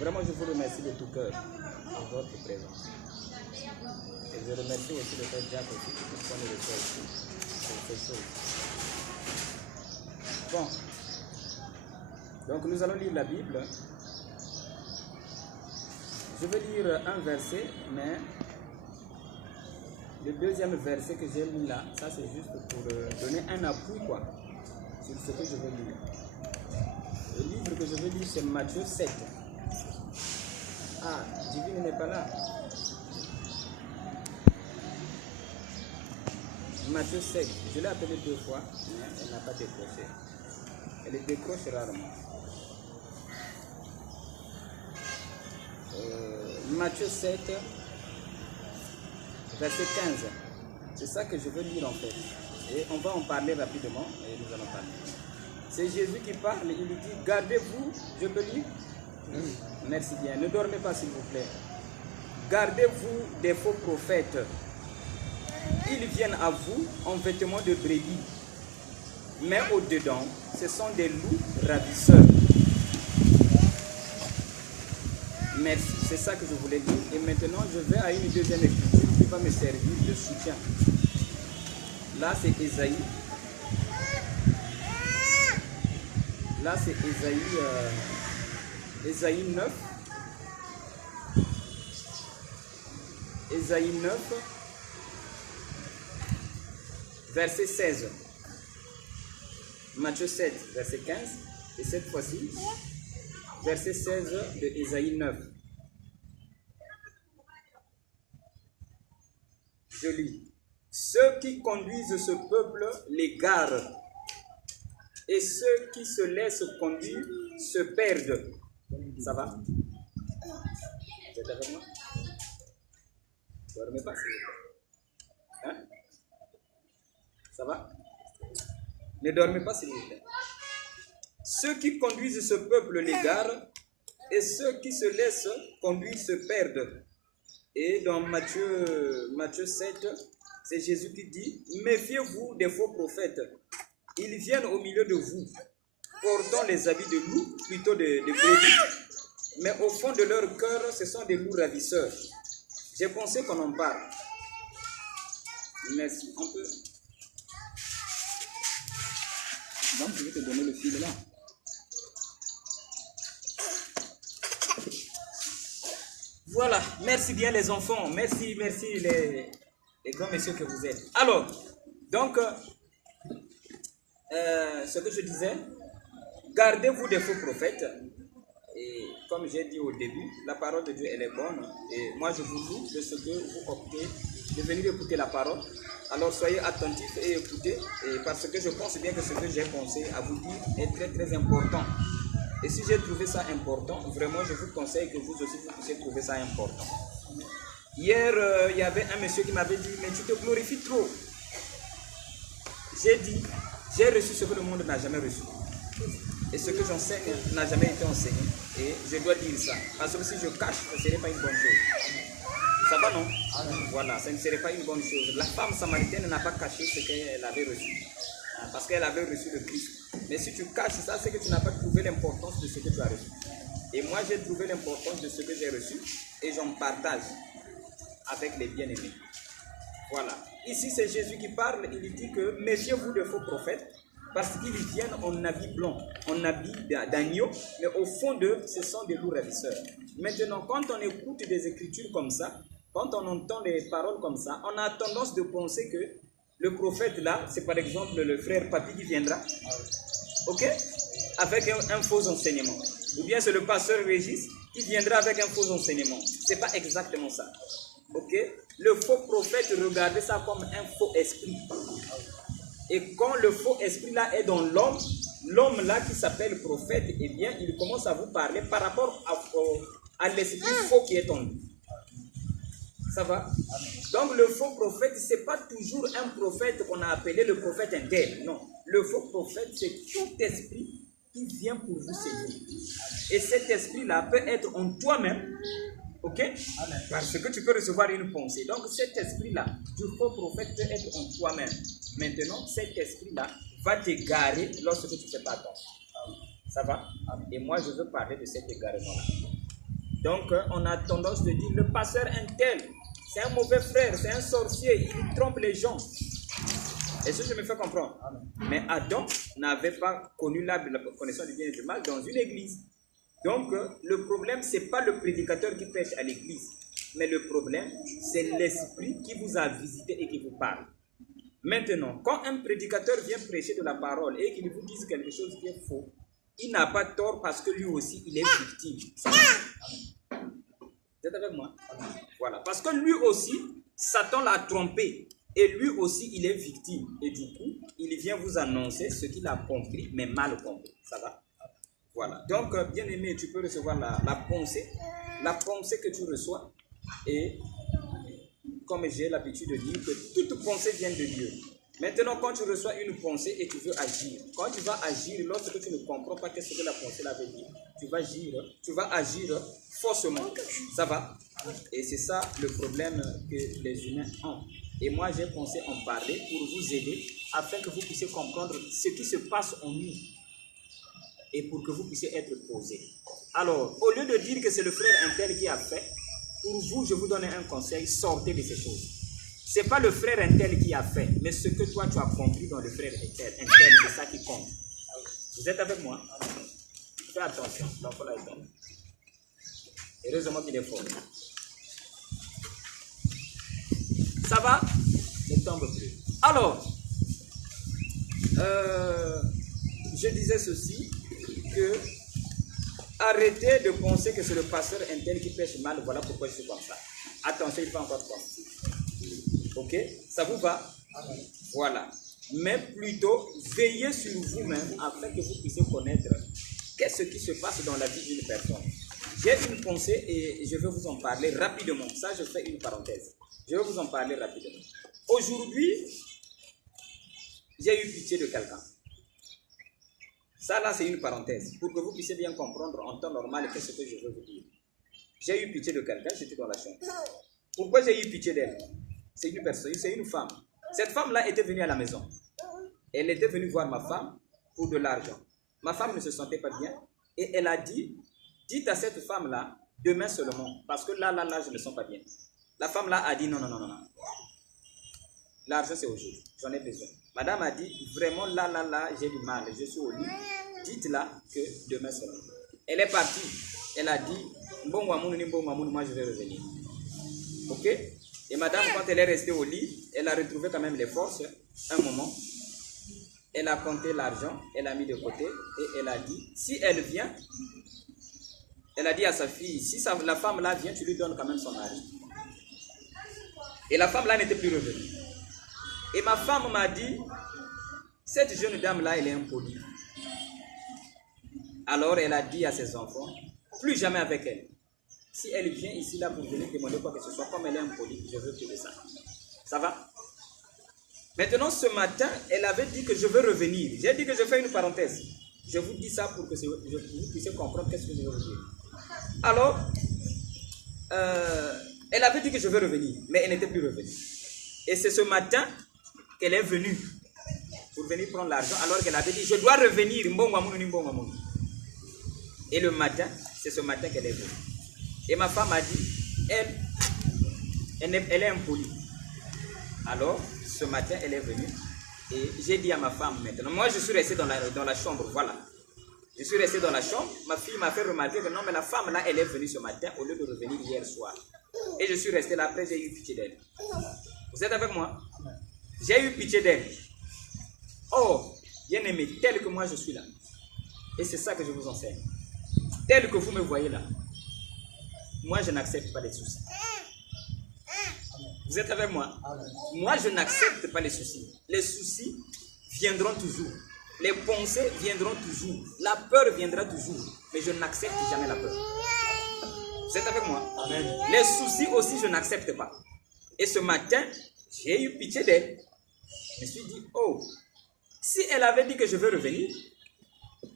Vraiment, je vous remercie de tout cœur pour votre présence. Et je remercie aussi le frère Jacques aussi qui nous connaît le soir ici pour ces choses. Bon, donc nous allons lire la Bible. Je vais lire un verset, mais le deuxième verset que j'ai mis là, ça c'est juste pour donner un appui quoi, sur ce que je veux lire. Le livre que je veux lire c'est Matthieu 7. Ah, Divine n'est pas là. Matthieu 7, je l'ai appelé 2 fois, mais elle n'a pas décroché. Elle décroche rarement. Matthieu 7, verset 15. C'est ça que je veux lire en fait. Et on va en parler rapidement et nous allons parler. C'est Jésus qui parle, il dit, gardez-vous, je peux lire? Merci bien, ne dormez pas s'il vous plaît. Gardez-vous des faux prophètes. Ils viennent à vous en vêtements de brebis, mais au-dedans, ce sont des loups ravisseurs. Merci, c'est ça que je voulais dire. Et maintenant, je vais à une deuxième écriture qui va me servir de soutien. Là, c'est Ésaïe. Là, c'est Ésaïe 9. Ésaïe 9, verset 16. Matthieu 7, verset 15. Et cette fois-ci, verset 16 de Ésaïe 9. Je lis. Ceux qui conduisent ce peuple l'égarent, et ceux qui se laissent conduire se perdent. Ça va? Vous êtes avec moi? Ne dormez pas, s'il vous plaît. Hein? Ça va? Ne dormez pas, s'il vous plaît. Ceux qui conduisent ce peuple l'égarent, et ceux qui se laissent conduire se perdent. Et dans Matthieu 7, c'est Jésus qui dit, méfiez-vous des faux prophètes. Ils viennent au milieu de vous, portant les habits de loups, plutôt de brebis, mais au fond de leur cœur, ce sont des loups ravisseurs. J'ai pensé qu'on en parle. Merci. On peut... Donc, je vais te donner le fil là. Voilà. Merci bien les enfants. Merci les grands messieurs que vous êtes. Alors, donc, ce que je disais, gardez-vous des faux prophètes. Et comme j'ai dit au début, la parole de Dieu, elle est bonne. Et moi, je vous loue de ce que vous optez de venir écouter la parole. Alors, soyez attentifs et écoutez. Et parce que je pense bien que ce que j'ai pensé à vous dire est très, très important. Et si j'ai trouvé ça important, vraiment, je vous conseille que vous aussi, vous puissiez trouver ça important. Hier, il y avait un monsieur qui m'avait dit, mais tu te glorifies trop. J'ai dit, j'ai reçu ce que le monde n'a jamais reçu. Et ce que j'enseigne n'a jamais été enseigné. Et je dois dire ça. Parce que si je cache, ce ne serait pas une bonne chose. Ça va, non? Voilà, ce ne serait pas une bonne chose. La femme samaritaine n'a pas caché ce qu'elle avait reçu. Parce qu'elle avait reçu le Christ. Mais si tu caches ça, c'est que tu n'as pas trouvé l'importance de ce que tu as reçu. Et moi, j'ai trouvé l'importance de ce que j'ai reçu. Et j'en partage avec les bien-aimés. Voilà. Ici, c'est Jésus qui parle. Il dit que méfiez-vous de faux prophètes. Parce qu'ils viennent en habit blanc, en habit d'agneau, mais au fond d'eux, ce sont des loups ravisseurs. Maintenant, quand on écoute des écritures comme ça, quand on entend des paroles comme ça, on a tendance de penser que le prophète là, c'est par exemple le frère Papi qui viendra, ok, avec un faux enseignement. Ou bien c'est le pasteur Régis qui viendra avec un faux enseignement. C'est pas exactement ça, ok. Le faux prophète, regardez ça comme un faux esprit. Et quand le faux esprit là est dans l'homme, l'homme là qui s'appelle prophète, eh bien, il commence à vous parler par rapport à l'esprit faux qui est en lui. Ça va? Donc le faux prophète, ce n'est pas toujours un prophète qu'on a appelé le prophète intel. Non. Le faux prophète, c'est tout esprit qui vient pour vous séduire. Et cet esprit-là peut être en toi-même. Ok? Parce que tu peux recevoir une pensée. Donc cet esprit-là, du faux prophète peut être en toi-même. Maintenant, cet esprit-là va t'égarer lorsque tu ne fais pas attention. Ça va? Et moi, je veux parler de cet égarement-là. Donc, on a tendance de dire, le pasteur Intel, c'est un mauvais frère, c'est un sorcier, il trompe les gens. Et ça, je me fais comprendre. Mais Adam n'avait pas connu la connaissance du bien et du mal dans une église. Donc, le problème, ce n'est pas le prédicateur qui prêche à l'église. Mais le problème, c'est l'esprit qui vous a visité et qui vous parle. Maintenant, quand un prédicateur vient prêcher de la parole et qu'il vous dise quelque chose qui est faux, il n'a pas tort parce que lui aussi, il est victime. Vous êtes avec moi? Voilà. Parce que lui aussi, Satan l'a trompé. Et lui aussi, il est victime. Et du coup, il vient vous annoncer ce qu'il a compris, mais mal compris. Ça va? Voilà. Donc, bien aimé, tu peux recevoir la pensée que tu reçois. Et comme j'ai l'habitude de dire, que toute pensée vient de Dieu. Maintenant, quand tu reçois une pensée et tu veux agir, quand tu vas agir, lorsque tu ne comprends pas ce que la pensée veut dire, tu vas agir forcément. Ça va? Et c'est ça le problème que les humains ont. Et moi, j'ai pensé en parler pour vous aider, afin que vous puissiez comprendre ce qui se passe en nous. Et pour que vous puissiez être posé. Alors, au lieu de dire que c'est le frère Intel qui a fait, pour vous, je vous donne un conseil, sortez de ces choses. Ce n'est pas le frère Intel qui a fait, mais ce que toi tu as compris dans le frère Intel, c'est ça qui compte. Vous êtes avec moi? Fais attention, l'enfant là est tombé. Heureusement qu'il est fort. Ça va? Ne tombe plus. Alors, je disais ceci, que arrêtez de penser que c'est le pasteur Intel qui pêche mal, voilà pourquoi je suis comme ça. Attention, il faut encore penser. Ok? Ça vous va? Voilà. Mais plutôt, veillez sur vous-même afin que vous puissiez connaître qu'est-ce qui se passe dans la vie d'une personne. J'ai une pensée et je vais vous en parler rapidement. Ça, je fais une parenthèse. Je vais vous en parler rapidement. Aujourd'hui, j'ai eu pitié de quelqu'un. Ça, là, c'est une parenthèse. Pour que vous puissiez bien comprendre en temps normal qu'est-ce que je veux vous dire. J'ai eu pitié de quelqu'un, j'étais dans la chambre. Pourquoi j'ai eu pitié d'elle? C'est une personne, c'est une femme. Cette femme-là était venue à la maison. Elle était venue voir ma femme pour de l'argent. Ma femme ne se sentait pas bien et elle a dit, dites à cette femme-là, demain seulement, parce que là, je ne me sens pas bien. La femme-là a dit, non. L'argent, c'est aujourd'hui, j'en ai besoin. Madame a dit, vraiment, là, j'ai du mal, je suis au lit. Dites-la que demain seulement. Elle est partie. Elle a dit, moi je vais revenir. Ok? Et madame, quand elle est restée au lit, elle a retrouvé quand même les forces. Un moment, elle a compté l'argent, elle a mis de côté et elle a dit, si elle vient, elle a dit à sa fille, si la femme là vient, tu lui donnes quand même son argent. Et la femme là n'était plus revenue. Et ma femme m'a dit, cette jeune dame là, elle est impolie. Alors elle a dit à ses enfants, plus jamais avec elle. Si elle vient ici là pour venir demander quoi que ce soit, comme elle est impolie, je veux plus de ça. Ça va? Maintenant, ce matin, elle avait dit que je veux revenir. J'ai dit que je fais une parenthèse. Je vous dis ça pour que vous puissiez comprendre qu'est-ce que je veux vous dire. Alors, elle avait dit que je veux revenir, mais elle n'était plus revenue. Et c'est ce matin qu'elle est venue pour venir prendre l'argent, alors qu'elle avait dit, je dois revenir. Et le matin, c'est ce matin qu'elle est venue. Et ma femme a dit, elle est impolie. Alors, ce matin, elle est venue. Et j'ai dit à ma femme maintenant, moi je suis resté dans la chambre, voilà. Je suis resté dans la chambre, ma fille m'a fait remarquer que non, mais la femme là, elle est venue ce matin au lieu de revenir hier soir. Et je suis resté là, après j'ai eu pitié d'elle. Vous êtes avec moi? J'ai eu pitié d'elle. Oh, bien aimé, tel que moi je suis là. Et c'est ça que je vous enseigne. Tel que vous me voyez là. Moi je n'accepte pas les soucis. Vous êtes avec moi? Moi je n'accepte pas les soucis. Les soucis viendront toujours. Les pensées viendront toujours. La peur viendra toujours. Mais je n'accepte jamais la peur. Vous êtes avec moi? Amen. Les soucis aussi, je n'accepte pas. Et ce matin, j'ai eu pitié d'elle. Je me suis dit, oh, si elle avait dit que je veux revenir,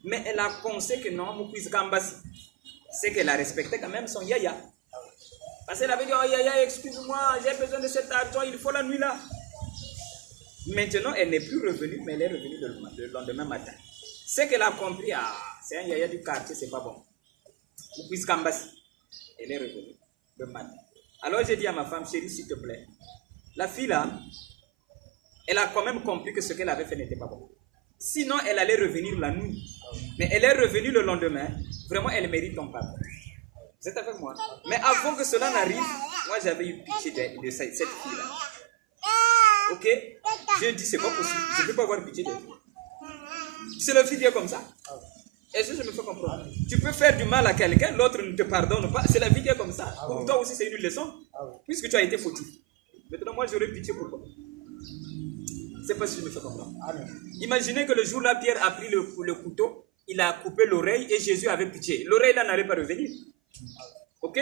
mais elle a pensé que non, Moukouis Kambasi, c'est qu'elle a respecté quand même son yaya. Parce qu'elle avait dit, oh yaya, excuse-moi, j'ai besoin de cet argent, il faut la nuit là. Maintenant, elle n'est plus revenue, mais elle est revenue le lendemain matin. C'est qu'elle a compris, ah, c'est un yaya du quartier, c'est pas bon. Moukouis Kambasi. Elle est revenue le matin. Alors j'ai dit à ma femme, chérie, s'il te plaît, la fille là, elle a quand même compris que ce qu'elle avait fait n'était pas bon. Sinon, elle allait revenir la nuit. Mais elle est revenue le lendemain. Vraiment, elle mérite ton pardon. Vous êtes avec moi? Mais avant que cela n'arrive, moi j'avais eu pitié de cette fille-là. Ok? Je dis, c'est pas possible. Je ne peux pas avoir pitié d'elle. C'est le fille qui est comme ça. Est-ce que je me fais comprendre? Tu peux faire du mal à quelqu'un, l'autre ne te pardonne pas. C'est la vie qui est comme ça. Pour toi aussi, c'est une leçon. Puisque tu as été fautif. Maintenant, moi, j'aurais pitié pour toi. C'est pas si je me fais comprendre. Imaginez que le jour-là, Pierre a pris le couteau, il a coupé l'oreille et Jésus avait pitié. L'oreille là n'allait pas revenir. Ok?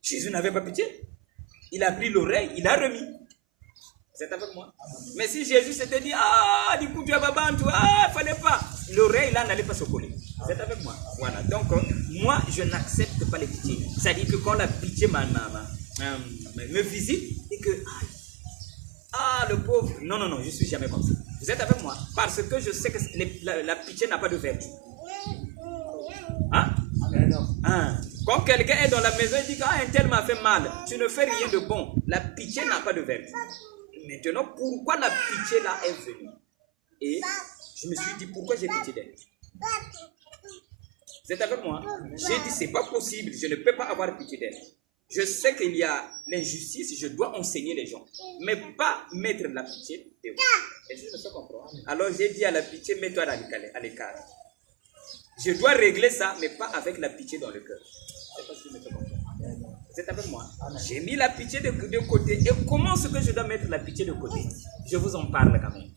Jésus n'avait pas pitié. Il a pris l'oreille, il a remis. Vous êtes avec moi? Mais si Jésus s'était dit, ah, du coup, tu as babantou, ah, il fallait pas. L'oreille là n'allait pas se coller. Vous êtes avec moi? Voilà. Donc, moi, je n'accepte pas les pitiés. C'est-à-dire que quand la pitié me visite et que, ah, le pauvre. Non, non, non, je ne suis jamais comme ça. Vous êtes avec moi? Parce que je sais que la pitié n'a pas de vertu. Hein? Hein? Quand quelqu'un est dans la maison et dit qu'un tel m'a fait mal, tu ne fais rien de bon. La pitié n'a pas de vertu. Maintenant, pourquoi la pitié là est venue? Et je me suis dit, pourquoi j'ai pitié d'elle? Vous êtes avec moi? J'ai dit, c'est pas possible, je ne peux pas avoir pitié d'elle. Je sais qu'il y a l'injustice, je dois enseigner les gens, mais pas mettre la pitié de vous. Est-ce que je me fais comprendre? Alors j'ai dit à la pitié, mets-toi à l'écart. Je dois régler ça, mais pas avec la pitié dans le cœur. C'est pas ce que je me fais comprendre. Vous êtes avec moi? J'ai mis la pitié de côté. Et comment est-ce que je dois mettre la pitié de côté? Je vous en parle quand même.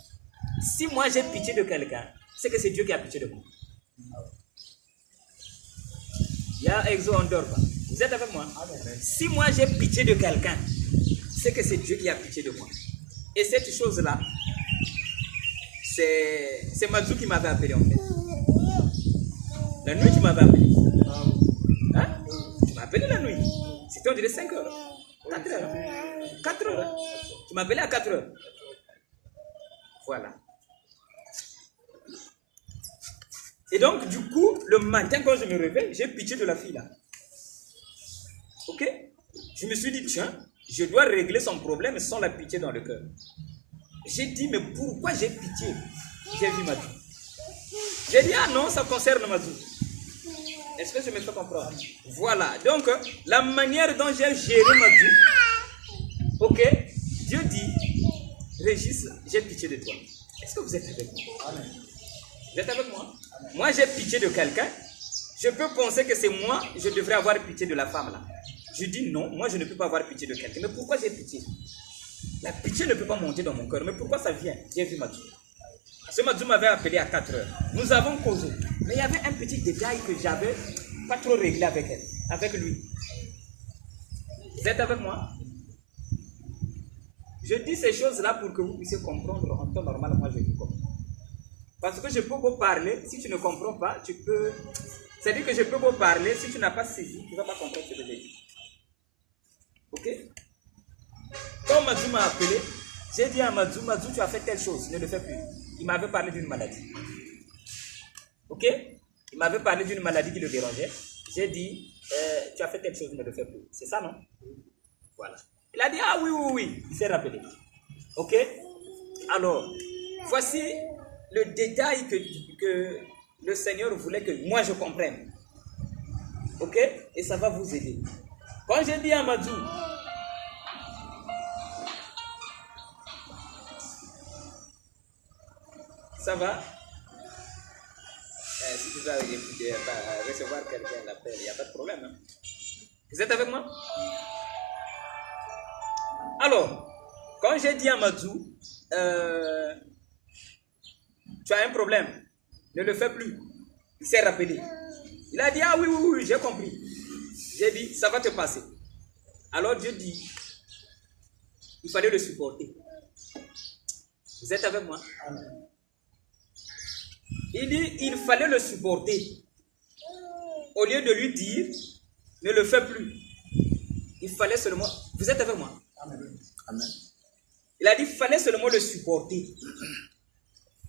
Si moi j'ai pitié de quelqu'un, c'est que c'est Dieu qui a pitié de moi. Il y a Exo en dehors. Vous êtes avec moi? Si moi j'ai pitié de quelqu'un, c'est que c'est Dieu qui a pitié de moi. Et cette chose-là, c'est Mazou qui m'avait appelé en fait. La nuit, tu m'avais appelé. Hein? Tu m'as appelé la nuit. C'était on dirait 5 heures. 4 heures. 4 heures. Hein? Tu m'as appelé à 4 heures. Voilà. Et donc, du coup, le matin, quand je me réveille, j'ai pitié de la fille là. Ok? Je me suis dit, tiens, je dois régler son problème sans la pitié dans le cœur. J'ai dit, mais pourquoi j'ai pitié? J'ai vu Madou. J'ai dit, ah non, ça concerne Madou. Est-ce que je me fais comprendre? Voilà. Donc, la manière dont j'ai géré Madou, ok? Dieu dit, Régis, j'ai pitié de toi. Est-ce que vous êtes avec moi? Vous êtes avec moi? Moi, j'ai pitié de quelqu'un. Je peux penser que c'est moi, je devrais avoir pitié de la femme là. Je dis non, moi je ne peux pas avoir pitié de quelqu'un. Mais pourquoi j'ai pitié? La pitié ne peut pas monter dans mon cœur. Mais pourquoi ça vient? J'ai vu Madou. Ce Madou m'avait appelé à 4 heures. Nous avons causé. Mais il y avait un petit détail que j'avais pas trop réglé avec elle, avec lui. Vous êtes avec moi? Je dis ces choses-là pour que vous puissiez comprendre en temps normal. Moi, je dis comme ça. Parce que je peux vous parler, si tu ne comprends pas, tu peux... C'est-à-dire que je peux vous parler, si tu n'as pas saisi, tu ne vas pas comprendre ce que j'ai dit. Ok? Quand Madou m'a appelé, j'ai dit à Madou, Madou, tu as fait telle chose, ne le fais plus. Il m'avait parlé d'une maladie. Ok? Il m'avait parlé d'une maladie qui le dérangeait. J'ai dit, tu as fait telle chose, ne le fais plus. C'est ça, non? Voilà. Il a dit, ah oui, oui, oui. Il s'est rappelé. Ok? Alors, voici le détail que le Seigneur voulait que moi je comprenne. Ok? Et ça va vous aider. Quand j'ai dit à Madou, ça va? Si tu dois recevoir quelqu'un l'appel, il n'y a pas de problème. Hein? Vous êtes avec moi? Alors, quand j'ai dit à Madou, tu as un problème, ne le fais plus. Il s'est rappelé. Il a dit, ah oui, oui, oui, j'ai compris. J'ai dit, ça va te passer. Alors Dieu dit, il fallait le supporter. Vous êtes avec moi? Il dit, il fallait le supporter. Au lieu de lui dire, ne le fais plus. Il fallait seulement... Vous êtes avec moi? Amen. Il a dit, il fallait seulement le supporter.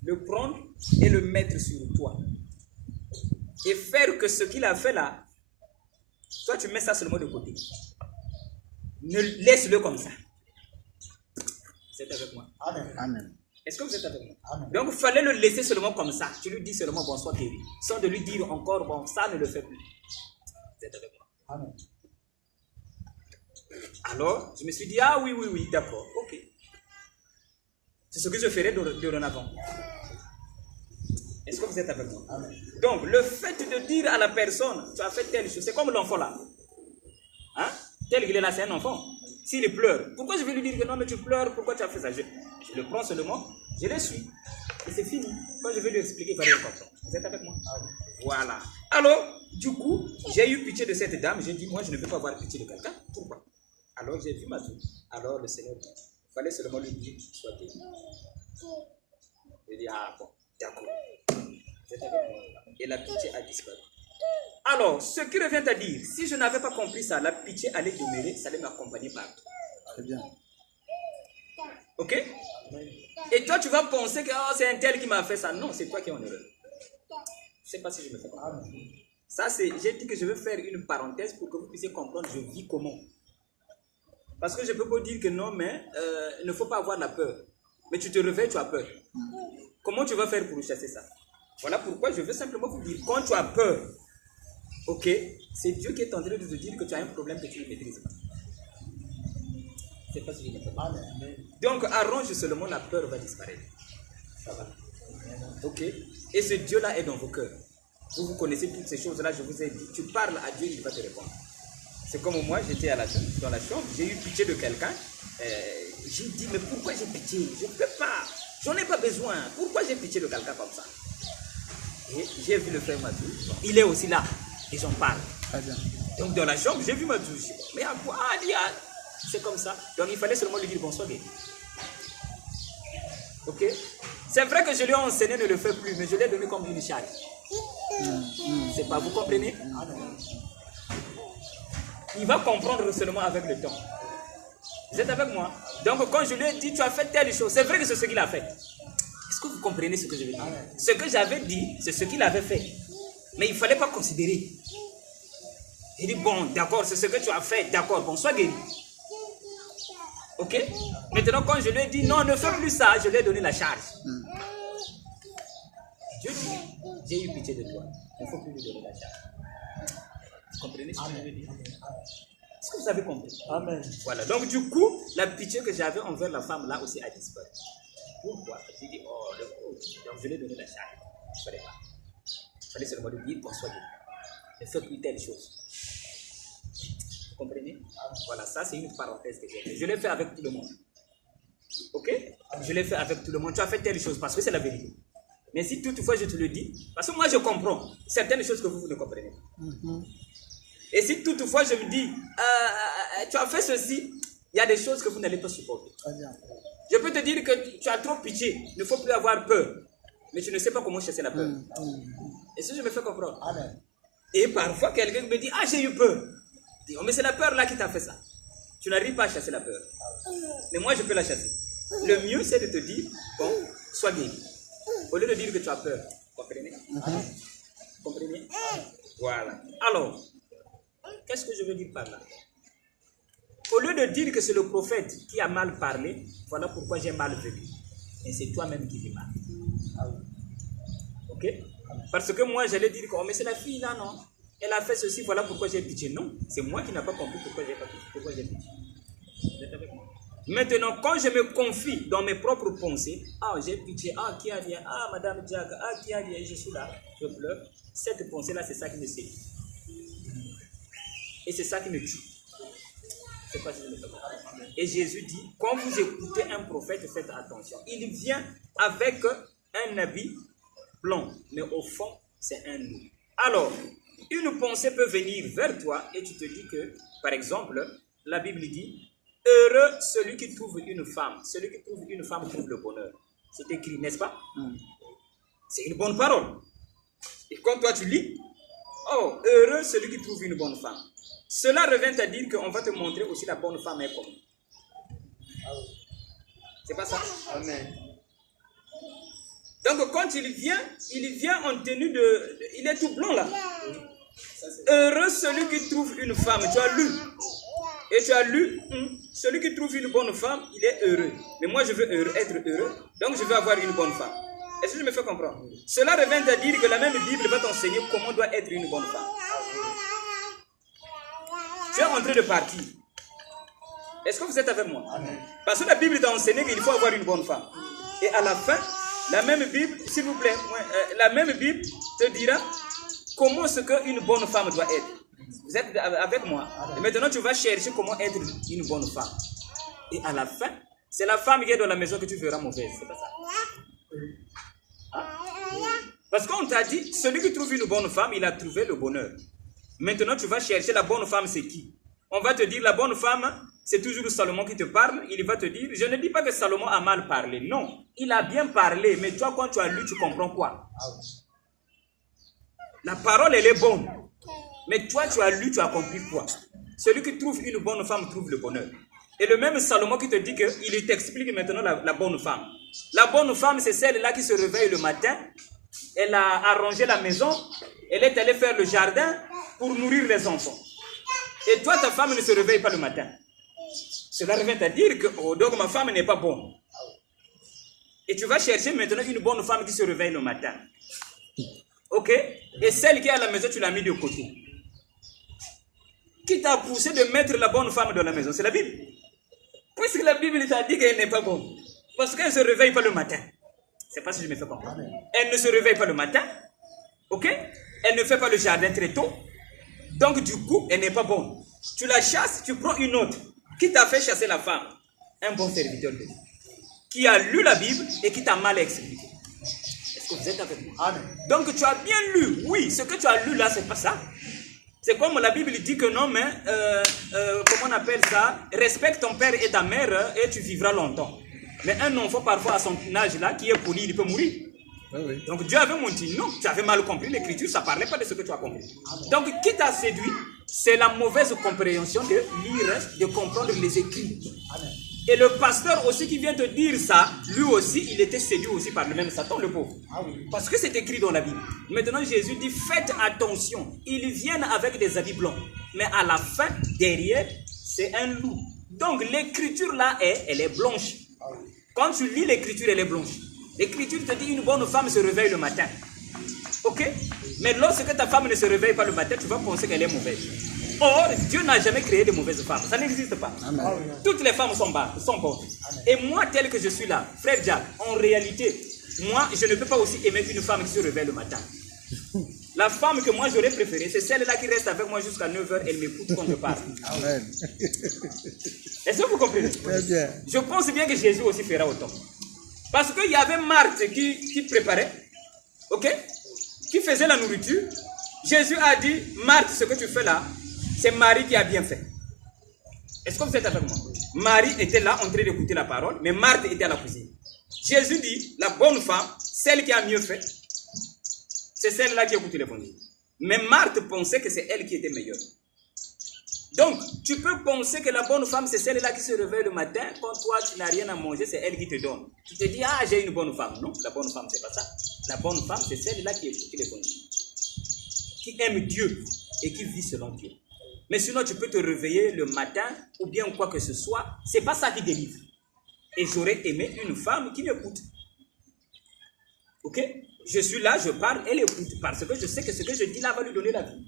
Le prendre et le mettre sur toi. Et faire que ce qu'il a fait là, Toi, tu mets ça seulement de côté. Laisse-le comme ça. Vous êtes avec moi? Amen. Est-ce que vous êtes avec moi? Amen. Donc, il fallait le laisser seulement comme ça. Tu lui dis seulement bonsoir guéri. Sans de lui dire encore, bon, ça ne le fait plus. Vous êtes avec moi? Amen. Alors, je me suis dit, ah oui, d'accord, ok. C'est ce que je ferai dorénavant. Est-ce que vous êtes avec moi? Amen. Donc, le fait de dire à la personne, tu as fait telle chose, c'est comme l'enfant là. Hein? Tel qu'il est là, c'est un enfant. S'il pleure, pourquoi je vais lui dire que non, mais tu pleures, pourquoi tu as fait ça? Je le prends seulement, je le suis. Et c'est fini. Quand je vais lui expliquer, il va rien comprendre. Vous êtes avec moi? Voilà. Alors, du coup, j'ai eu pitié de cette dame. J'ai dit, moi, je ne veux pas avoir pitié de quelqu'un. Pourquoi? Alors, j'ai vu ma vie. Alors, le Seigneur dit, il fallait seulement lui dire, sois guéri. Je dis, ah bon, d'accord. Vous êtes avec moi? Et la pitié a disparu. Alors, ce qui revient à dire, si je n'avais pas compris ça, la pitié allait demeurer, ça allait m'accompagner partout. Très bien. Ok? Et toi, tu vas penser que oh, c'est un tel qui m'a fait ça. Non, c'est toi qui es en erreur. Je ne sais pas si je me fais comprendre. Ça, c'est, j'ai dit que je vais faire une parenthèse pour que vous puissiez comprendre je vis comment. Parce que je peux pas dire que non, mais il ne faut pas avoir la peur. Mais tu te réveilles, tu as peur. Comment tu vas faire pour chasser ça? Voilà pourquoi je veux simplement vous dire, quand tu as peur, ok, c'est Dieu qui est en train de te dire que tu as un problème que tu ne maîtrises pas. C'est pas ce que je me fais comprendre. Donc, arrange seulement, la peur va disparaître. Ça va. Ok? Et ce Dieu-là est dans vos cœurs. Vous connaissez toutes ces choses-là, je vous ai dit. Tu parles à Dieu, il va te répondre. C'est comme moi, j'étais dans la chambre, j'ai eu pitié de quelqu'un. J'ai dit, mais pourquoi j'ai pitié? Je ne peux pas. J'en ai pas besoin. Pourquoi j'ai pitié de quelqu'un comme ça? Et j'ai vu le frère Mathieu. Il est aussi là. Et j'en parle. Très bien. Donc, dans la chambre, j'ai vu Mathieu. Mais à quoi? C'est comme ça. Donc, il fallait seulement lui dire bonsoir, guéri. Ok? C'est vrai que je lui ai enseigné de ne le faire plus, mais je l'ai donné comme une charge. C'est pas, vous comprenez? Il va comprendre seulement avec le temps. Vous êtes avec moi? Donc, quand je lui ai dit, tu as fait telle chose, c'est vrai que c'est ce qu'il a fait. Est-ce que vous comprenez ce que je veux dire? Ce que j'avais dit, c'est ce qu'il avait fait. Mais il ne fallait pas considérer. Il dit, bon, d'accord, c'est ce que tu as fait, d'accord, bon, sois guéri. Ok? Maintenant, quand je lui ai dit, non, ne fais plus ça, je lui ai donné la charge. Dieu dit, j'ai eu pitié de toi. Il ne faut plus lui donner la charge. Vous comprenez ce que je veux dire? Est-ce que vous avez compris? Amen. Voilà, donc du coup, la pitié que j'avais envers la femme là aussi a disparu. Pourquoi? J'ai dit, oh, le pauvre. Donc je lui ai donné la charge. Il ne fallait pas. Il fallait seulement lui dire, bonsoir, ne fais plus telle chose. Vous comprenez? Voilà, ça c'est une parenthèse que j'ai fait. Je l'ai fait avec tout le monde. Ok? Je l'ai fait avec tout le monde. Tu as fait telle chose parce que c'est la vérité. Mais si toutefois je te le dis, parce que moi je comprends certaines choses que vous ne comprenez pas. Et si toutefois je me dis, tu as fait ceci, il y a des choses que vous n'allez pas supporter. Très bien. Je peux te dire que tu as trop pitié, il ne faut plus avoir peur. Mais tu ne sais pas comment chasser la peur. Et si je me fais comprendre? Amen. Et parfois quelqu'un me dit, ah j'ai eu peur. Je dis, oh, mais c'est la peur là qui t'a fait ça. Tu n'arrives pas à chasser la peur. Mais moi je peux la chasser. Le mieux c'est de te dire, bon, sois guéri. Au lieu de dire que tu as peur. Vous comprenez? Vous comprenez? Voilà. Alors, qu'est-ce que je veux dire par là? Au lieu de dire que c'est le prophète qui a mal parlé, voilà pourquoi j'ai mal vécu. Et c'est toi-même qui vis mal. Ok? Parce que moi, j'allais dire que oh, mais c'est la fille là, non? Elle a fait ceci, voilà pourquoi j'ai pitié. Non, c'est moi qui n'ai pas compris pourquoi j'ai pitié. Vous êtes avec moi? Maintenant, quand je me confie dans mes propres pensées, ah, j'ai pitié, ah, qui a dit, ah, madame Jack, ah, qui a dit, je suis là, je pleure. Cette pensée-là, c'est ça qui me sait. Et c'est ça qui me tue. C'est pas si je me fais comprendre. Et Jésus dit, quand vous écoutez un prophète, faites attention. Il vient avec un habit blanc, mais au fond, c'est un loup. Alors, une pensée peut venir vers toi et tu te dis que, par exemple, la Bible dit, heureux celui qui trouve une femme. Celui qui trouve une femme trouve le bonheur. C'est écrit, n'est-ce pas? C'est une bonne parole. Et quand toi tu lis, oh, heureux celui qui trouve une bonne femme. Cela revient à dire qu'on va te montrer aussi la bonne femme est comme. C'est pas ça? Amen. Donc quand il vient en tenue de... Il est tout blanc là. Heureux celui qui trouve une femme. Tu as lu. Et tu as lu, celui qui trouve une bonne femme, il est heureux. Mais moi, je veux être heureux. Donc, je veux avoir une bonne femme. Est-ce que je me fais comprendre? Cela revient à dire que la même Bible va t'enseigner comment doit être une bonne femme. Tu es en train de partir. Est-ce que vous êtes avec moi? Amen. Parce que la Bible t'a enseigné qu'il faut avoir une bonne femme. Et à la fin, la même Bible, s'il vous plaît, la même Bible te dira comment est-ce qu'une bonne femme doit être. Vous êtes avec moi? Et maintenant, tu vas chercher comment être une bonne femme. Et à la fin, c'est la femme qui est dans la maison que tu feras mauvaise. C'est pas ça? Parce qu'on t'a dit, celui qui trouve une bonne femme, il a trouvé le bonheur. Maintenant, tu vas chercher la bonne femme, c'est qui? On va te dire, la bonne femme, c'est toujours Salomon qui te parle. Il va te dire, je ne dis pas que Salomon a mal parlé. Non, il a bien parlé. Mais toi, quand tu as lu, tu comprends quoi? La parole, elle est bonne. Mais toi, tu as lu, tu as compris quoi? Celui qui trouve une bonne femme trouve le bonheur. Et le même Salomon qui te dit qu'il t'explique maintenant la bonne femme. La bonne femme, c'est celle-là qui se réveille le matin. Elle a arrangé la maison. Elle est allée faire le jardin pour nourrir les enfants. Et toi, ta femme ne se réveille pas le matin. Cela revient à dire que donc ma femme n'est pas bonne. Et tu vas chercher maintenant une bonne femme qui se réveille le matin. Ok? Et celle qui est à la maison, tu l'as mis de côté. Qui t'a poussé de mettre la bonne femme dans la maison? C'est la Bible. Puisque la Bible t'a dit qu'elle n'est pas bonne. Parce qu'elle ne se réveille pas le matin. C'est pas si je me fais comprendre. Elle ne se réveille pas le matin. Ok? Elle ne fait pas le jardin très tôt. Donc du coup, elle n'est pas bonne. Tu la chasses, tu prends une autre. Qui t'a fait chasser la femme? Un bon serviteur de Dieu. Qui a lu la Bible et qui t'a mal expliqué. Est-ce que vous êtes avec moi? Amen. Donc tu as bien lu. Oui, ce que tu as lu là, c'est pas ça. C'est comme la Bible dit que non, mais comment on appelle ça? Respecte ton père et ta mère et tu vivras longtemps. Mais un enfant parfois à son âge là, qui est poli, il peut mourir. Oui. Donc Dieu avait menti. Non, tu avais mal compris. L'écriture, ça ne parlait pas de ce que tu as compris. Amen. Donc qui t'a séduit? C'est la mauvaise compréhension de lire, de comprendre les écrits. Amen. Et le pasteur aussi qui vient te dire ça, lui aussi, il était séduit aussi par le même Satan, le pauvre. Ah oui. Parce que c'est écrit dans la Bible. Maintenant, Jésus dit, faites attention. Ils viennent avec des habits blancs. Mais à la fin, derrière, c'est un loup. Donc l'écriture là, elle est blanche. Ah oui. Quand tu lis l'écriture, elle est blanche. L'écriture te dit, une bonne femme se réveille le matin. Ok? Mais lorsque ta femme ne se réveille pas le matin, tu vas penser qu'elle est mauvaise. Or, Dieu n'a jamais créé de mauvaises femmes. Ça n'existe pas. Amen. Toutes les femmes sont bonnes. Amen. Et moi, tel que je suis là, frère Jack, en réalité, moi, je ne peux pas aussi aimer une femme qui se réveille le matin. La femme que moi j'aurais préférée, c'est celle-là qui reste avec moi jusqu'à 9h. Elle m'écoute quand je parle. Amen. Est-ce que vous comprenez? Très bien. Je pense bien que Jésus aussi fera autant. Parce qu'il y avait Marthe qui préparait, ok, qui faisait la nourriture. Jésus a dit, Marthe, ce que tu fais là, c'est Marie qui a bien fait. Est-ce que vous êtes avec moi? Marie était là en train d'écouter la parole, mais Marthe était à la cuisine. Jésus dit, la bonne femme, celle qui a mieux fait, c'est celle-là qui écoute l'évangile. Mais Marthe pensait que c'est elle qui était meilleure. Donc, tu peux penser que la bonne femme, c'est celle-là qui se réveille le matin, quand toi, tu n'as rien à manger, c'est elle qui te donne. Tu te dis, ah, j'ai une bonne femme. Non, la bonne femme, c'est pas ça. La bonne femme, c'est celle-là qui écoute l'évangile, qui aime Dieu et qui vit selon Dieu. Mais sinon, tu peux te réveiller le matin ou bien quoi que ce soit. C'est pas ça qui délivre. Et j'aurais aimé une femme qui m'écoute. Ok? Je suis là, je parle, elle écoute. Parce que je sais que ce que je dis là va lui donner la vie.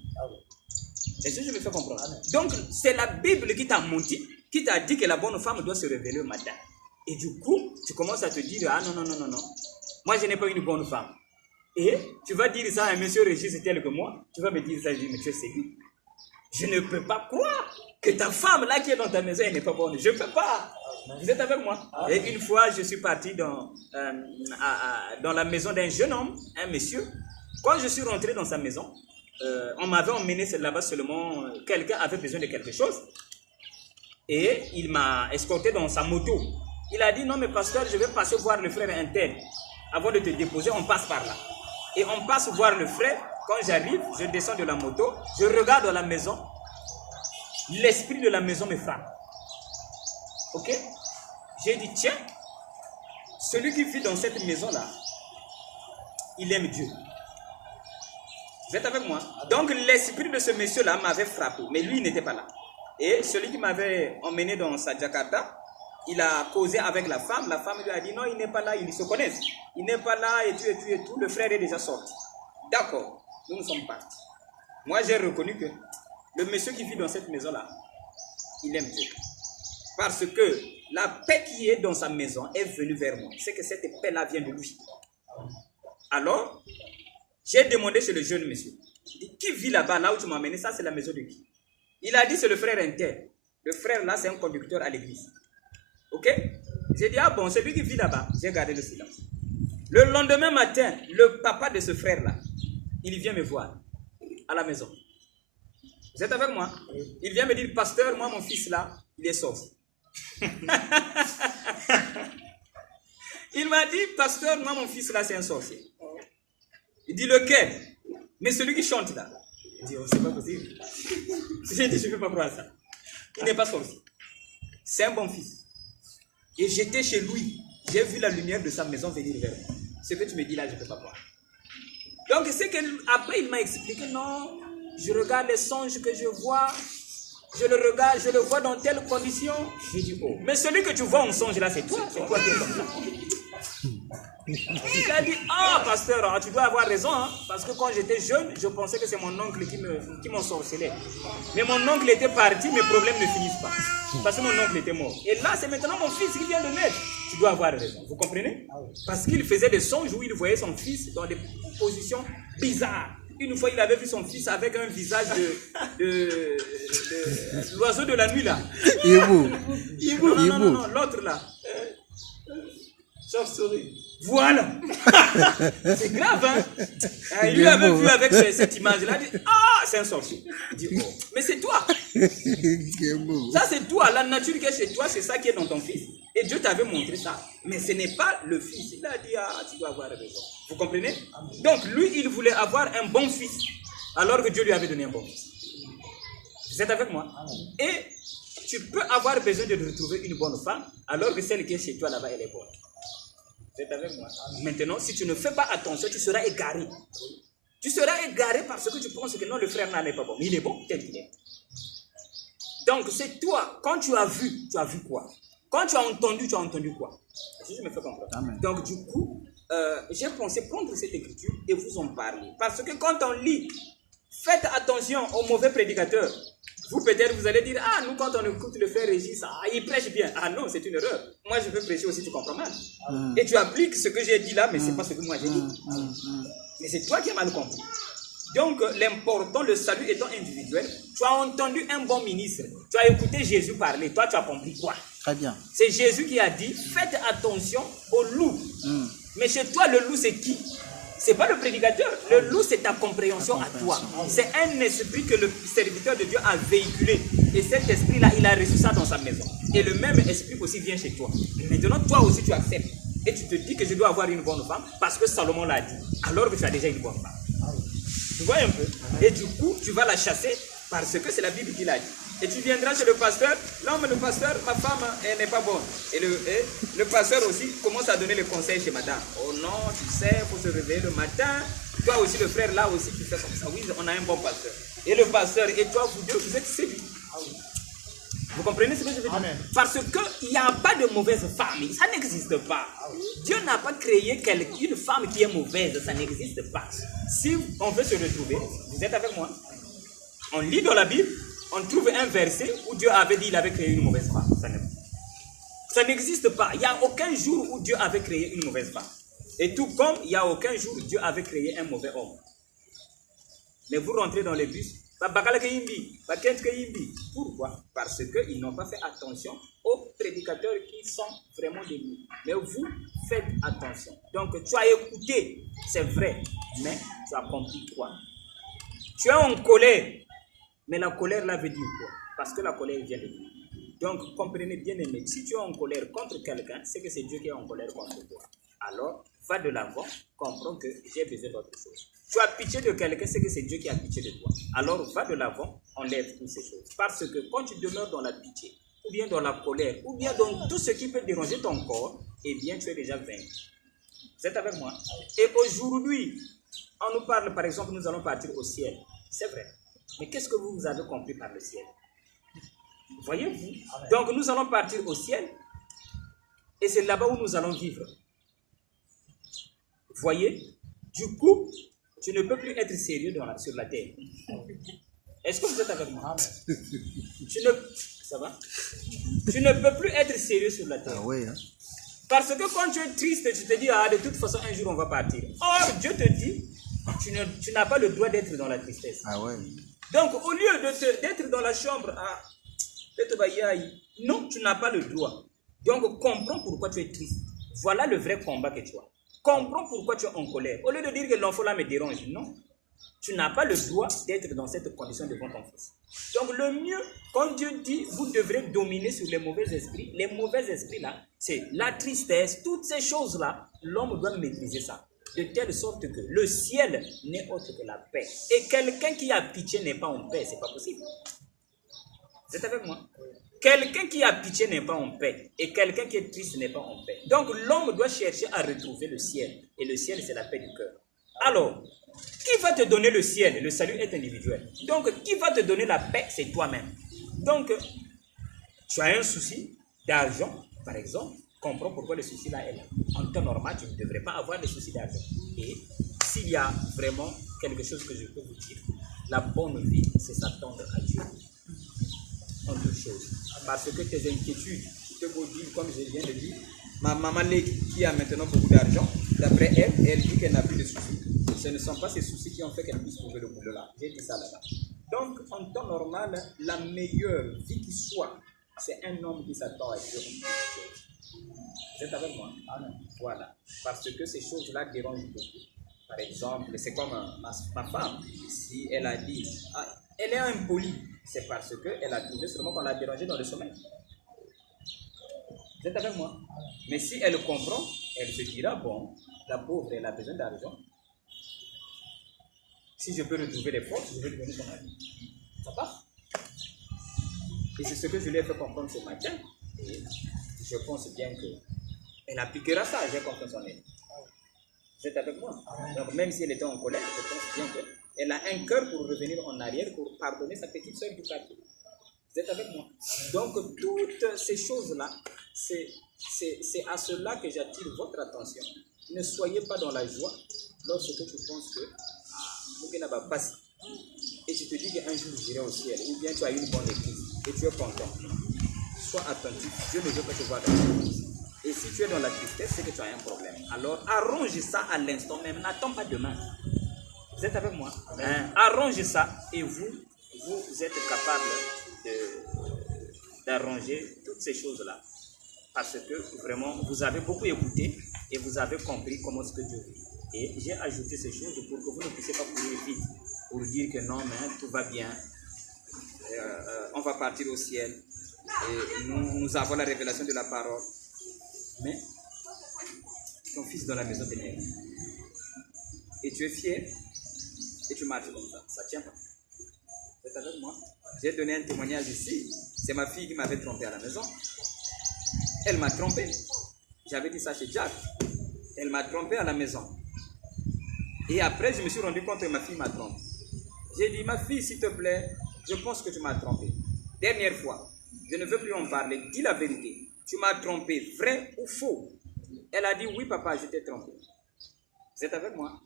Est-ce que je me fais comprendre? Donc, c'est la Bible qui t'a menti, qui t'a dit que la bonne femme doit se réveiller le matin. Et du coup, tu commences à te dire, ah non. Moi, je n'ai pas une bonne femme. Et tu vas dire ça à un monsieur Régis tel que moi. Tu vas me dire ça, je dis, mais tu es séduit. Je ne peux pas croire que ta femme là qui est dans ta maison, elle n'est pas bonne. Je ne peux pas. Vous êtes avec moi? Et une fois, je suis parti dans la maison d'un jeune homme, un monsieur. Quand je suis rentré dans sa maison, on m'avait emmené là-bas seulement, quelqu'un avait besoin de quelque chose. Et il m'a escorté dans sa moto. Il a dit, non mais pasteur, je vais passer voir le frère interne. Avant de te déposer, on passe par là. Et on passe voir le frère. Quand j'arrive, je descends de la moto, je regarde dans la maison. L'esprit de la maison me frappe. Ok? J'ai dit, tiens, celui qui vit dans cette maison-là, il aime Dieu. Vous êtes avec moi? Donc l'esprit de ce monsieur-là m'avait frappé, mais lui il n'était pas là. Et celui qui m'avait emmené dans sa Jakarta, il a causé avec la femme lui a dit non, il n'est pas là, ils se connaissent. Il n'est pas là et tout, le frère est déjà sorti. D'accord, nous sommes partis. Moi j'ai reconnu que le monsieur qui vit dans cette maison-là, il aime Dieu. Parce que la paix qui est dans sa maison est venue vers moi. C'est que cette paix-là vient de lui. Alors, j'ai demandé chez le jeune monsieur, qui vit là-bas, là où tu m'as amené, ça c'est la maison de qui? Il a dit c'est le frère Inter. Le frère là c'est un conducteur à l'église. Ok? J'ai dit ah bon, c'est lui qui vit là-bas. J'ai gardé le silence. Le lendemain matin, le papa de ce frère là, il vient me voir à la maison. Vous êtes avec moi? Il vient me dire pasteur, moi mon fils là, il est sorcier. Il m'a dit pasteur, moi mon fils là c'est un sorcier. Il dit lequel? Mais celui qui chante là. Il dit oh, c'est pas possible. J'ai dit je ne peux pas croire ça. Il n'est pas sorcier. C'est un bon fils. Et j'étais chez lui. J'ai vu la lumière de sa maison venir vers moi. Ce que tu me dis là, je ne peux pas croire. Donc c'est qu'après il m'a expliqué non, je regarde les songes que je vois. Je le regarde, je le vois dans telle condition. J'ai dit oh, mais celui que tu vois en songe là, c'est toi qui es comme ça. Il a dit, ah pasteur, tu dois avoir raison, hein, parce que quand j'étais jeune, je pensais que c'est mon oncle qui m'ensorcelait. Mais mon oncle était parti, mes problèmes ne finissent pas. Parce que mon oncle était mort. Et là, c'est maintenant mon fils qui vient de naître. Tu dois avoir raison, vous comprenez? Parce qu'il faisait des songes où il voyait son fils dans des positions bizarres. Une fois, il avait vu son fils avec un visage de l'oiseau de la nuit là. Non, l'autre là. Chauve-souris. Voilà. C'est grave, hein. Il lui avait vu avec cette image-là. Il dit, ah, c'est un sorcier. Il dit, oh, mais c'est toi. Ça, c'est toi. La nature qui est chez toi, c'est ça qui est dans ton fils. Et Dieu t'avait montré ça. Mais ce n'est pas le fils. Il a dit, ah, tu dois avoir raison. Vous comprenez? Donc, lui, il voulait avoir un bon fils. Alors que Dieu lui avait donné un bon fils. Vous êtes avec moi? Et tu peux avoir besoin de retrouver une bonne femme, alors que celle qui est chez toi là-bas, elle est bonne. Vous êtes avec moi? Maintenant, si tu ne fais pas attention, tu seras égaré. Tu seras égaré parce que tu penses que non, le frère là n'est pas bon. Mais il est bon, tel qu'il est. Donc, c'est toi. Quand tu as vu quoi? Quand tu as entendu quoi? Si je me fais comprendre. Amen. Donc, du coup, j'ai pensé prendre cette écriture et vous en parler. Parce que quand on lit, faites attention aux mauvais prédicateurs. Vous, peut-être, vous allez dire, ah, nous, quand on écoute le frère Régis, ah, il prêche bien. Ah non, c'est une erreur. Moi, je veux prêcher aussi, tu comprends mal. Et tu appliques ce que j'ai dit là, mais ce n'est pas ce que moi j'ai dit. Mais c'est toi qui as mal compris. Donc, l'important, le salut étant individuel, tu as entendu un bon ministre, tu as écouté Jésus parler, toi, tu as compris quoi? Très bien. C'est Jésus qui a dit, faites attention au loup. Mais chez toi, le loup, c'est qui? C'est pas le prédicateur. Le loup, c'est ta compréhension à toi. C'est un esprit que le serviteur de Dieu a véhiculé. Et cet esprit-là, il a reçu ça dans sa maison. Et le même esprit aussi vient chez toi. Maintenant, toi aussi, tu acceptes. Et tu te dis que je dois avoir une bonne femme parce que Salomon l'a dit. Alors que tu as déjà une bonne femme. Tu vois un peu? Et du coup, tu vas la chasser parce que c'est la Bible qui l'a dit. Et tu viendras chez le pasteur. Non, mais le pasteur, ma femme, elle n'est pas bonne. Et le pasteur aussi commence à donner les conseils chez madame. Oh non, tu sais, il faut se réveiller le matin. Toi aussi, le frère là aussi, tu fais comme ça. Oui, on a un bon pasteur. Et le pasteur, et toi, vous deux, vous êtes séduits. Vous comprenez ce que je veux dire? Amen. Parce qu'il n'y a pas de mauvaise femme. Ça n'existe pas. Dieu n'a pas créé une femme qui est mauvaise. Ça n'existe pas. Si on veut se retrouver, vous êtes avec moi? On lit dans la Bible. On trouve un verset où Dieu avait dit qu'il avait créé une mauvaise femme. Ça n'existe pas. Il n'y a aucun jour où Dieu avait créé une mauvaise femme. Et tout comme il n'y a aucun jour où Dieu avait créé un mauvais homme. Mais vous rentrez dans les bus. Pourquoi? Parce qu'ils n'ont pas fait attention aux prédicateurs qui sont vraiment des loups. Mais vous faites attention. Donc tu as écouté, c'est vrai, mais tu as compris quoi? Tu es en colère. Mais la colère là veut dire quoi? Parce que la colère vient de Dieu. Donc comprenez bien aimé, si tu es en colère contre quelqu'un, c'est que c'est Dieu qui est en colère contre toi. Alors, va de l'avant, comprends que j'ai besoin d'autre chose. Tu as pitié de quelqu'un, c'est que c'est Dieu qui a pitié de toi. Alors, va de l'avant, enlève toutes ces choses. Parce que quand tu demeures dans la pitié, ou bien dans la colère, ou bien dans tout ce qui peut déranger ton corps, eh bien, tu es déjà vaincu. Vous êtes avec moi? Et aujourd'hui, On nous parle, par exemple, nous allons partir au ciel. C'est vrai. Mais qu'est-ce que vous avez compris par le ciel? Voyez-vous? Donc, nous allons partir au ciel. Et c'est là-bas où nous allons vivre. Voyez? Du coup, tu ne peux plus être sérieux sur la terre. Est-ce que vous êtes avec moi? Ça va? Tu ne peux plus être sérieux sur la terre. Ah ouais, hein? Parce que quand tu es triste, tu te dis, ah, de toute façon, un jour, on va partir. Or, Dieu te dit, tu n'as pas le droit d'être dans la tristesse. Ah ouais. Donc, au lieu d'être dans la chambre, non, tu n'as pas le droit. Donc, comprends pourquoi tu es triste. Voilà le vrai combat que tu as. Comprends pourquoi tu es en colère. Au lieu de dire que l'enfant là me dérange, non. Tu n'as pas le droit d'être dans cette condition devant ton fils. Donc, le mieux, quand Dieu dit, vous devrez dominer sur les mauvais esprits là, c'est la tristesse, toutes ces choses-là, l'homme doit maîtriser ça. De telle sorte que le ciel n'est autre que la paix. Et quelqu'un qui a pitié n'est pas en paix, c'est pas possible. Vous êtes avec moi? Quelqu'un qui a pitié n'est pas en paix. Et quelqu'un qui est triste n'est pas en paix. Donc l'homme doit chercher à retrouver le ciel. Et le ciel, c'est la paix du cœur. Alors, qui va te donner le ciel? Le salut est individuel. Donc, qui va te donner la paix? C'est toi-même. Donc, tu as un souci d'argent, par exemple. Comprends pourquoi le souci là est là. En temps normal, tu ne devrais pas avoir de soucis d'argent. Et s'il y a vraiment quelque chose que je peux vous dire, la bonne vie, c'est s'attendre à Dieu. En toutes choses. Parce que tes inquiétudes, je peux vous dire, comme je viens de dire, ma maman qui a maintenant beaucoup d'argent, d'après elle, elle dit qu'elle n'a plus de soucis. Ce ne sont pas ces soucis qui ont fait qu'elle puisse trouver le boulot là. J'ai dit ça là-bas. Donc, en temps normal, la meilleure vie qui soit, c'est un homme qui s'attend à Dieu. Vous êtes avec moi? Voilà. Parce que ces choses-là dérangent beaucoup. Par exemple, c'est comme ma femme. Si elle a dit, elle est impolie, c'est parce qu'elle a trouvé seulement qu'on l'a dérangée dans le sommeil. Vous êtes avec moi? Mais si elle comprend, elle se dira, bon, la pauvre, elle a besoin d'argent. Si je peux retrouver les forces, je vais lui donner son avis. Ça passe? Et c'est ce que je lui ai fait comprendre ce matin. Et je pense bien qu'elle appliquera ça, j'ai confiance en elle. Vous êtes avec moi? Donc même si elle était en colère, je pense bien qu'elle a un cœur pour revenir en arrière, pour pardonner sa petite soeur du quartier. Vous êtes avec moi? Donc toutes ces choses-là, c'est à cela que j'attire votre attention. Ne soyez pas dans la joie lorsque tu penses que va passer. Et tu te dis qu'un jour j'irai au ciel, ou bien tu as une bonne église et tu es content. Sois attentif, Dieu ne veut pas te voir dans la crise. Et si tu es dans la tristesse, c'est que tu as un problème. Alors arrange ça à l'instant même, n'attends pas demain. Vous êtes avec moi? Arrange ça et vous êtes capable d'arranger toutes ces choses-là. Parce que vraiment, vous avez beaucoup écouté et vous avez compris comment est-ce que Dieu vit. Et j'ai ajouté ces choses pour que vous ne puissiez pas courir vite pour dire que non, mais tout va bien, on va partir au ciel, et nous avons la révélation de la parole. Mais ton fils dans la maison t'énerve. Et tu es fier et tu marches comme ça. Ça ne tient pas. Vous êtes avec moi? J'ai donné un témoignage ici. C'est ma fille qui m'avait trompé à la maison. Elle m'a trompé. J'avais dit ça chez Jack. Elle m'a trompé à la maison. Et après, je me suis rendu compte que ma fille m'a trompé. J'ai dit, ma fille, s'il te plaît, je pense que tu m'as trompé. Dernière fois, je ne veux plus en parler. Dis la vérité. Tu m'as trompé, vrai ou faux? Elle a dit, oui, papa, je t'ai trompé. Vous êtes avec moi?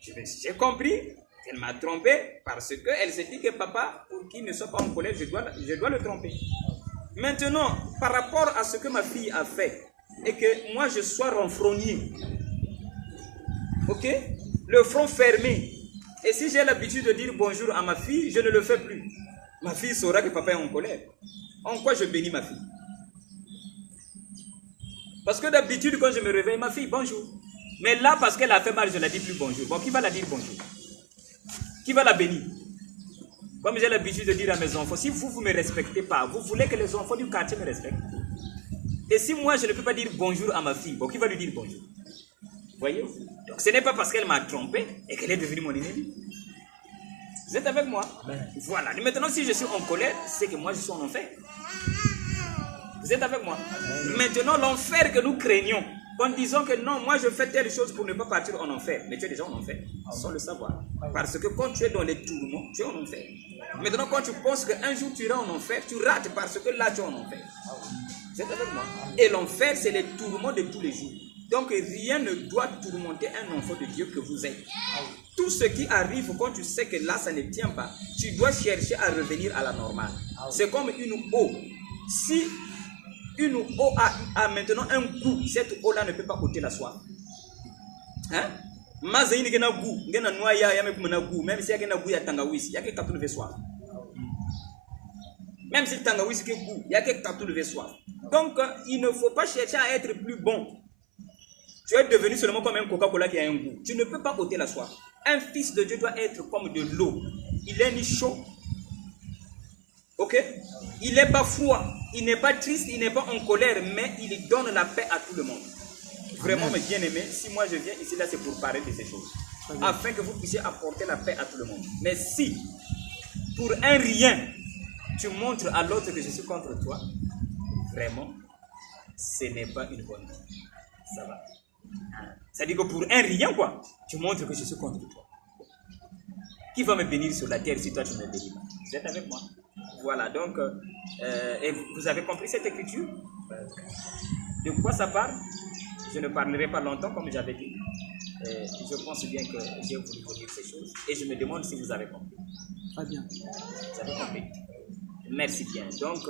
J'ai compris qu'elle m'a trompé parce qu'elle s'est dit que papa, pour qu'il ne soit pas en colère, je dois le tromper. Maintenant, par rapport à ce que ma fille a fait, et que moi je sois renfrogné, ok, le front fermé, et si j'ai l'habitude de dire bonjour à ma fille, je ne le fais plus. Ma fille saura que papa est en colère. En quoi je bénis ma fille? Parce que d'habitude, quand je me réveille, ma fille, bonjour. Mais là, parce qu'elle a fait mal, je ne la dis plus bonjour. Bon, qui va la dire bonjour? Qui va la bénir? Comme j'ai l'habitude de dire à mes enfants, si vous ne me respectez pas, vous voulez que les enfants du quartier me respectent. Et si moi, je ne peux pas dire bonjour à ma fille, bon, qui va lui dire bonjour? Voyez? Donc, ce n'est pas parce qu'elle m'a trompé et qu'elle est devenue mon ennemi. Vous êtes avec moi? Voilà. Et maintenant, si je suis en colère, c'est que moi, je suis en enfer. Vous êtes avec moi? Maintenant, l'enfer que nous craignons, en disant que non, moi je fais telle chose pour ne pas partir en enfer. Mais tu es déjà en enfer, sans le savoir. Parce que quand tu es dans les tourments, tu es en enfer. Maintenant, quand tu penses qu'un jour tu iras en enfer, tu rates parce que là tu es en enfer. Vous êtes avec moi? Et l'enfer, c'est les tourments de tous les jours. Donc rien ne doit tourmenter un enfant de Dieu que vous êtes. Tout ce qui arrive quand tu sais que là ça ne tient pas, tu dois chercher à revenir à la normale. C'est comme une eau. Si une eau a maintenant un goût, cette eau-là ne peut pas ôter la soif. Hein? Même si il y a un goût, il y a un goût, même si il y a un goût, il y a un goût, il y a quelqu'un qui a soif. Même si il y a un goût, il y a quelqu'un qui a soif. Donc, il ne faut pas chercher à être plus bon. Tu es devenu seulement comme un Coca-Cola qui a un goût. Tu ne peux pas ôter la soif. Un fils de Dieu doit être comme de l'eau. Il est ni chaud. Ok? Il n'est pas froid. Il n'est pas triste. Il n'est pas en colère. Mais il donne la paix à tout le monde. Vraiment, mes bien-aimés, si moi je viens ici, là, c'est pour parler de ces choses. Afin que vous puissiez apporter la paix à tout le monde. Mais si, pour un rien, tu montres à l'autre que je suis contre toi, vraiment, ce n'est pas une bonne chose. Ça va. C'est-à-dire que pour un rien, quoi, tu montres que je suis contre toi. Qui va me bénir sur la terre si toi tu ne me bénis pas? Vous êtes avec moi? Voilà, donc, et vous avez compris cette écriture? De quoi ça parle? Je ne parlerai pas longtemps, comme j'avais dit. Je pense bien que j'ai voulu vous dire ces choses. Et je me demande si vous avez compris. Très bien. Vous avez compris? Merci bien. Donc,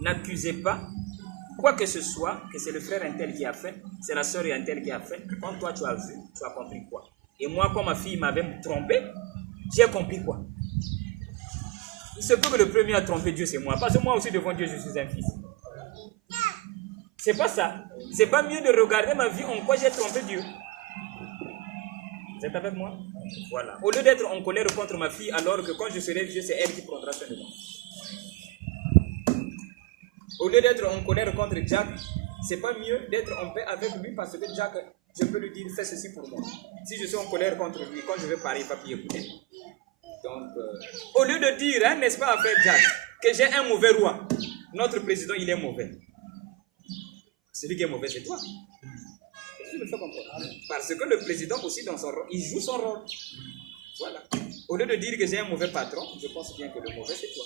n'accusez pas quoi que ce soit, que c'est le frère intel qui a fait, c'est la sœur intel qui a fait. Quand toi tu as vu, tu as compris quoi? Et moi, quand ma fille m'avait trompé, j'ai compris quoi? Il se peut que le premier a trompé Dieu, c'est moi. Parce que moi aussi, devant Dieu, je suis un fils. C'est pas ça. C'est pas mieux de regarder ma vie en quoi j'ai trompé Dieu. Vous êtes avec moi? Voilà. Au lieu d'être en colère contre ma fille, alors que quand je serai vieux, c'est elle qui prendra soin de moi. Au lieu d'être en colère contre Jack, c'est pas mieux d'être en paix avec lui parce que Jack, je peux lui dire, fais ceci pour moi. Si je suis en colère contre lui, quand je vais parler, il va plus écouter. Donc, au lieu de dire, hein, n'est-ce pas, frère Jack, que j'ai un mauvais roi, notre président, il est mauvais. Celui qui est mauvais, c'est toi. Tu me fais comprendre. Parce que le président aussi, dans son rôle, il joue son rôle. Voilà. Au lieu de dire que j'ai un mauvais patron, je pense bien que le mauvais, c'est toi.